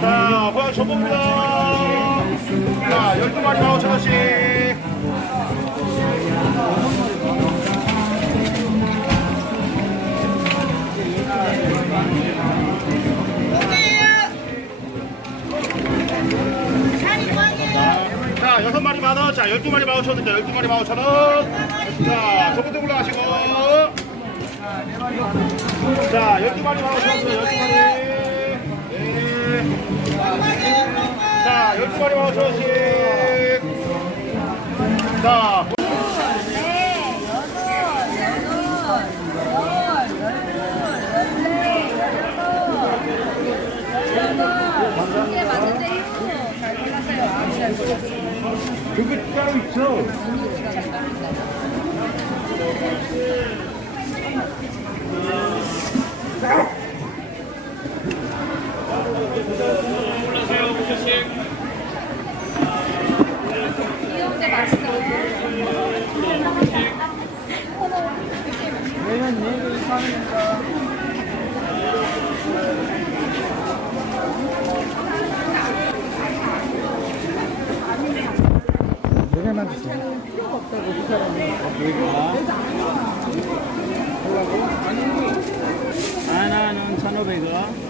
자, 고양 전복입니다. 자, 12마리 15,000원씩. 12마리 마우쳤는데 12마리 마우쳐는 자, 저부터 올라가시고. 자, 12마리 15,000원. 12마리. 네. 자, 12마리 15,000원씩. 자, 그게 있어. 이용대 맛있어요. 내가만 주세요. 하나는 1,500원.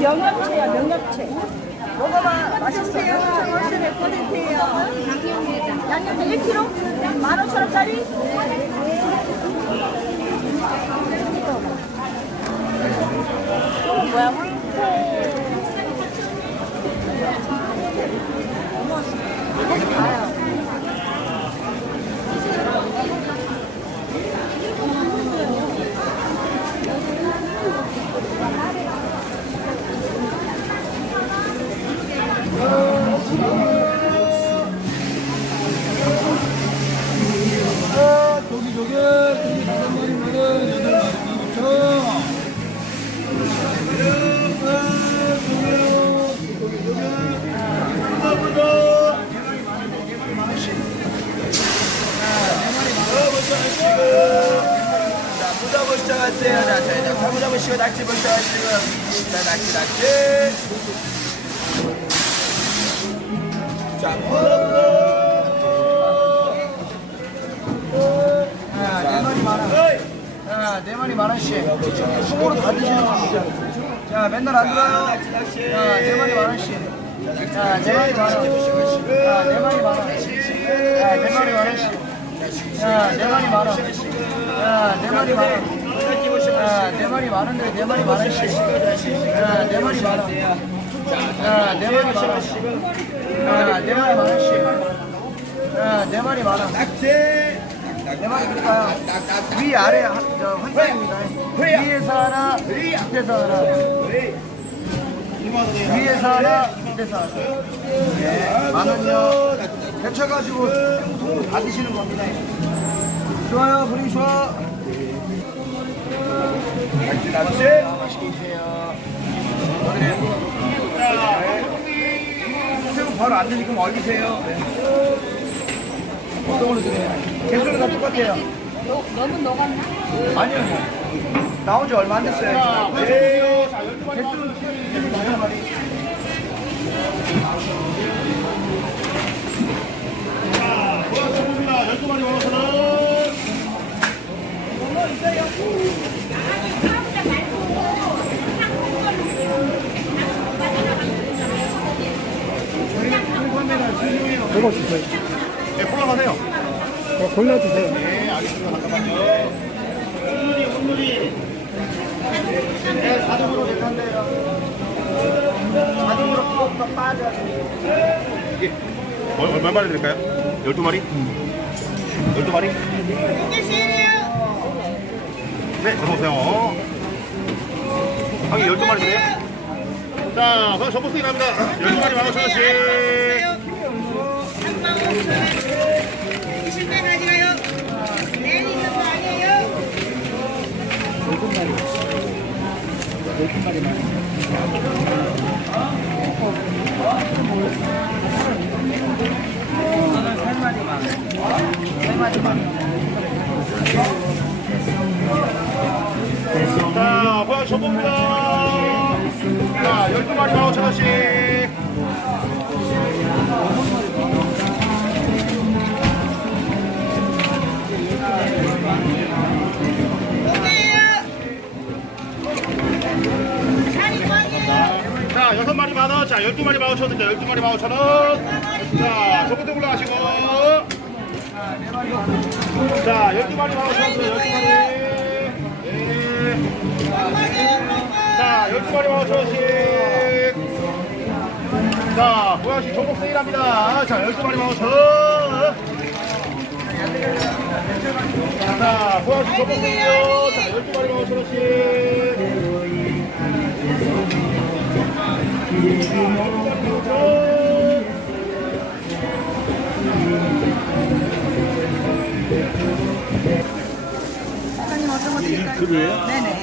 명엽채야, 명엽채. 먹어봐, 맛있어요. 월세에 꺼내세요. 양념장 1kg? 15,000원짜리? 이 보시죠 하세요. 자, 자, 자, 모자 보시고 낙지 보시죠 하시고. 자, 낙지, 낙지. 자, 야, 네 마리 만 원. 야, 네. 통으로 다 드시는. 자, 맨날 안 들어요. 자. 자, 네 마리 만 원. 자, 네 마리 만 원. 자, 네 마리 만 원씩. 자, 네 마리 만 원. 자, 네 마리 만 원. 자, 원인데 네 마리 만 원씩. 자, 네 마리 만 원. 자, 네 마리 만 원. 자, 마리 만 원. 낙지. 네 마리 드릴까요? 위 아래 환상입니다. 위에서 하나, 밑에서 하나. 위에서 하나, 밑에서 하나. 네, 만 원요. 데쳐가지고 통으로 다 드시는 겁니다. 좋아요, 분위기. 맛있게 드세요. 새우 바로 안 드니까 얼리세요. 네. 어떤 걸로? 개수는 다 똑같아요. 너, 너무 녹았나? 아니요. 나온 지 얼마 안 됐어요. 네. 개수는 다섯 마리. 자, 고양 전복입니다. 열두 마리 만 오천 원. 그거 주세요. 네, 콜라가세요. 그거 골라주세요. 네, 알겠습니다. 잠깐만요. 온누리, 온누리. 네, 자동으로 대탄대요. 자동으로 ปุ๊บ빠져. 이게 얼- 얼- 얼마나 드릴까요? 12마리? 12마리? 네, 어서오세요. 하기 12마리 드려요? 자, 그럼 전복수이 갑니다. 12마리 15,000원씩. 자, 고양 전복입니다. 자, 12마리 15,000원씩. 자, 열두 마리 만 오천 원. 자, 저부터 올라가시고. 자, 열두 마리 만 오천 원. 열두 마리. 네. 자, 열두 마리 만 오천 원씩. 자, 고양시 종목 세일합니다. 자, 열두 마리 만 오천 원. 자, 고양시 종목 세일요. 자, 열두 마리 만 오천 원씩. 사장님 어떤 거 드릴까요? 네네.